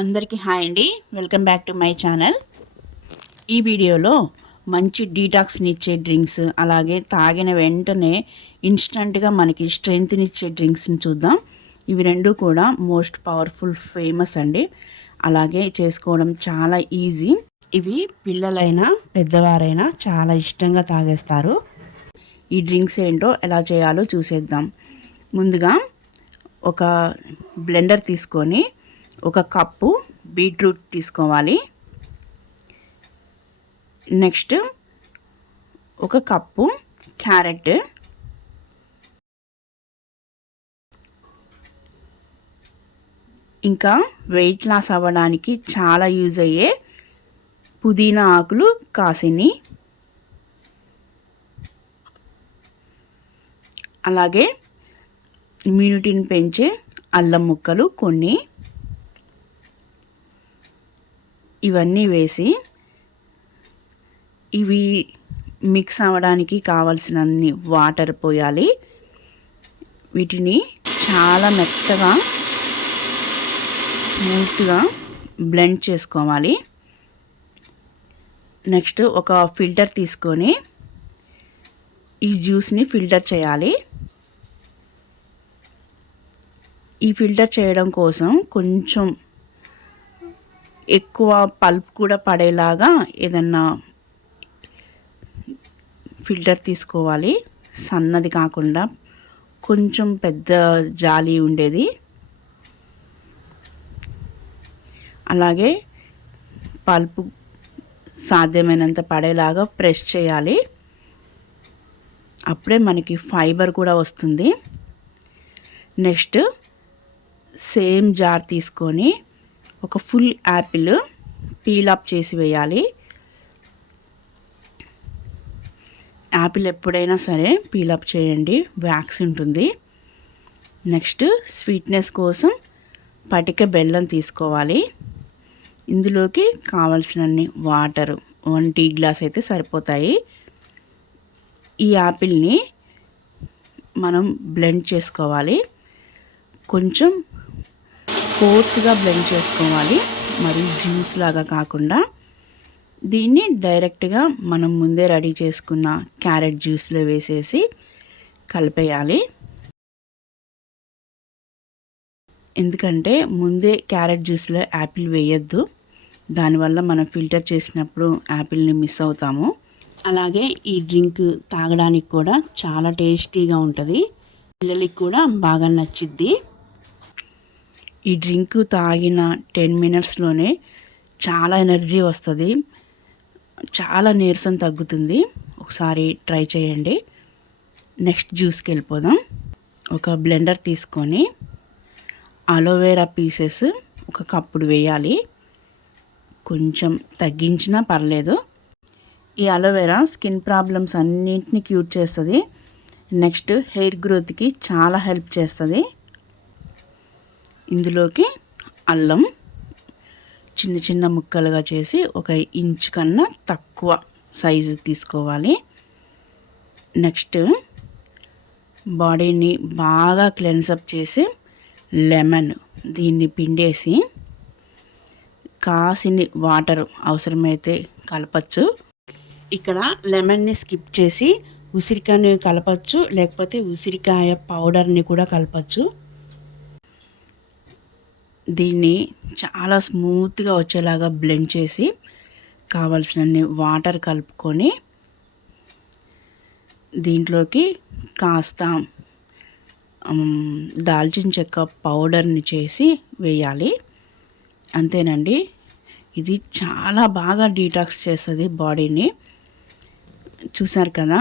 అందరికీ హాయ్ అండి. Welcome back to my channel. ఈ వీడియోలో మంచి డీటాక్స్ని ఇచ్చే డ్రింక్స్, అలాగే తాగిన వెంటనే ఇన్స్టంట్గా మనకి స్ట్రెంగ్త్నిచ్చే డ్రింక్స్ని చూద్దాం. ఇవి రెండు కూడా మోస్ట్ పవర్ఫుల్, ఫేమస్ అండి. అలాగే చేసుకోవడం చాలా ఈజీ. ఇవి పిల్లలైనా పెద్దవారైనా చాలా ఇష్టంగా తాగేస్తారు. ఈ డ్రింక్స్ ఏంటో ఎలా చేయాలో చూసేద్దాం. ముందుగా ఒక బ్లెండర్ తీసుకొని ఒక కప్పు బీట్రూట్ తీసుకోవాలి. నెక్స్ట్ ఒక కప్పు క్యారెట్, ఇంకా వెయిట్ లాస్ అవ్వడానికి చాలా యూజ్ అయ్యే పుదీనా ఆకులు కాసిని, అలాగే ఇమ్యూనిటీని పెంచే అల్లం ముక్కలు కొన్ని, ఇవన్నీ వేసి ఇవి మిక్స్ అవ్వడానికి కావలసినన్ని వాటర్ పోయాలి. వీటిని చాలా మెత్తగా స్మూత్గా బ్లెండ్ చేసుకోవాలి. నెక్స్ట్ ఒక ఫిల్టర్ తీసుకొని ఈ జ్యూస్ని ఫిల్టర్ చేయాలి. ఈ ఫిల్టర్ చేయడం కోసం కొంచెం ఎక్కువ పల్ప్ కూడా పడేలాగా ఏదన్నా ఫిల్టర్ తీసుకోవాలి. సన్నది కాకుండా కొంచెం పెద్ద జాలి ఉండేది. అలాగే పల్పు సాధ్యమైనంత పడేలాగా ప్రెస్ చేయాలి. అప్పుడే మనకి ఫైబర్ కూడా వస్తుంది. నెక్స్ట్ సేమ్ జార్ తీసుకొని ఒక ఫుల్ యాపిల్ పీల్ ఆఫ్ చేసి వేయాలి. యాపిల్ ఎప్పుడైనా సరే పీల్ ఆఫ్ చేయండి, వ్యాక్స్ ఉంటుంది. నెక్స్ట్ స్వీట్నెస్ కోసం పటిక బెల్లం తీసుకోవాలి. ఇందులోకి కావలసినన్ని వాటర్ 1 టీ గ్లాస్ అయితే సరిపోతాయి. ఈ యాపిల్ని మనం బ్లెండ్ చేసుకోవాలి. కొంచెం ఫోర్స్గా బ్లెండ్ చేసుకోవాలి, మరి జ్యూస్ లాగా కాకుండా. దీన్ని డైరెక్ట్గా మనం ముందే రెడీ చేసుకున్న క్యారెట్ జ్యూస్లో వేసేసి కలిపేయాలి. ఎందుకంటే ముందే క్యారెట్ జ్యూస్లో యాపిల్ వేయొద్దు, దానివల్ల మనం ఫిల్టర్ చేసినప్పుడు యాపిల్ని మిస్ అవుతాము. అలాగే ఈ డ్రింక్ తాగడానికి కూడా చాలా టేస్టీగా ఉంటుంది, పిల్లలకి కూడా బాగా నచ్చిద్ది. ఈ డ్రింక్ తాగిన 10 మినిట్స్లోనే చాలా ఎనర్జీ వస్తుంది, చాలా నీరసం తగ్గుతుంది. ఒకసారి ట్రై చేయండి. నెక్స్ట్ జ్యూస్కి వెళ్ళిపోదాం. ఒక బ్లెండర్ తీసుకొని అలోవెరా పీసెస్ ఒక కప్పుడు వేయాలి. కొంచెం తగ్గించినా పర్లేదు. ఈ అలోవెరా స్కిన్ ప్రాబ్లమ్స్ అన్నింటినీ క్యూర్ చేస్తుంది. నెక్స్ట్ హెయిర్ గ్రోత్కి చాలా హెల్ప్ చేస్తుంది. ఇందులోకి అల్లం చిన్న చిన్న ముక్కలుగా చేసి 1 ఇంచ్ కన్నా తక్కువ సైజు తీసుకోవాలి. నెక్స్ట్ బాడీని బాగా క్లెన్సప్ చేసి లెమన్, దీన్ని పిండేసి కాసిని వాటర్ అవసరమైతే కలపచ్చు. ఇక్కడ లెమన్ని స్కిప్ చేసి ఉసిరికాయని కలపచ్చు, లేకపోతే ఉసిరికాయ పౌడర్ని కూడా కలపచ్చు. దీన్ని చాలా స్మూత్గా వచ్చేలాగా బ్లెండ్ చేసి కావలసినన్ని వాటర్ కలుపుకొని దీంట్లోకి కాస్త దాల్చిన చెక్క పౌడర్ని చేసి వేయాలి. అంతేనండి. ఇది చాలా బాగా డీటాక్స్ చేస్తుంది బాడీని. చూసారు కదా,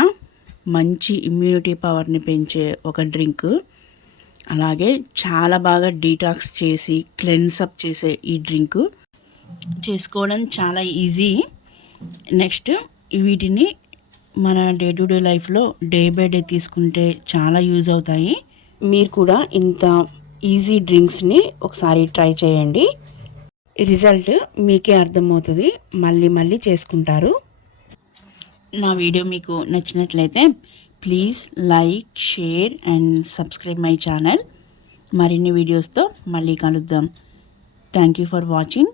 మంచి ఇమ్యూనిటీ పవర్ని పెంచే ఒక డ్రింక్. అలాగే చాలా బాగా డీటాక్స్ చేసి క్లెన్సప్ చేసే ఈ డ్రింక్ చేసుకోవడం చాలా ఈజీ. నెక్స్ట్ వీటిని మన డే టు డే లైఫ్లో డే బై డే తీసుకుంటే చాలా యూజ్ అవుతాయి. మీరు కూడా ఇంత ఈజీ డ్రింక్స్ని ఒకసారి ట్రై చేయండి. రిజల్ట్ మీకే అర్థమవుతుంది, మళ్ళీ మళ్ళీ చేసుకుంటారు. నా వీడియో మీకు నచ్చినట్లయితే please like, share and subscribe my channel. మరిన్ని వీడియోస్తో మళ్ళీ కలుద్దాం. Thank you for watching.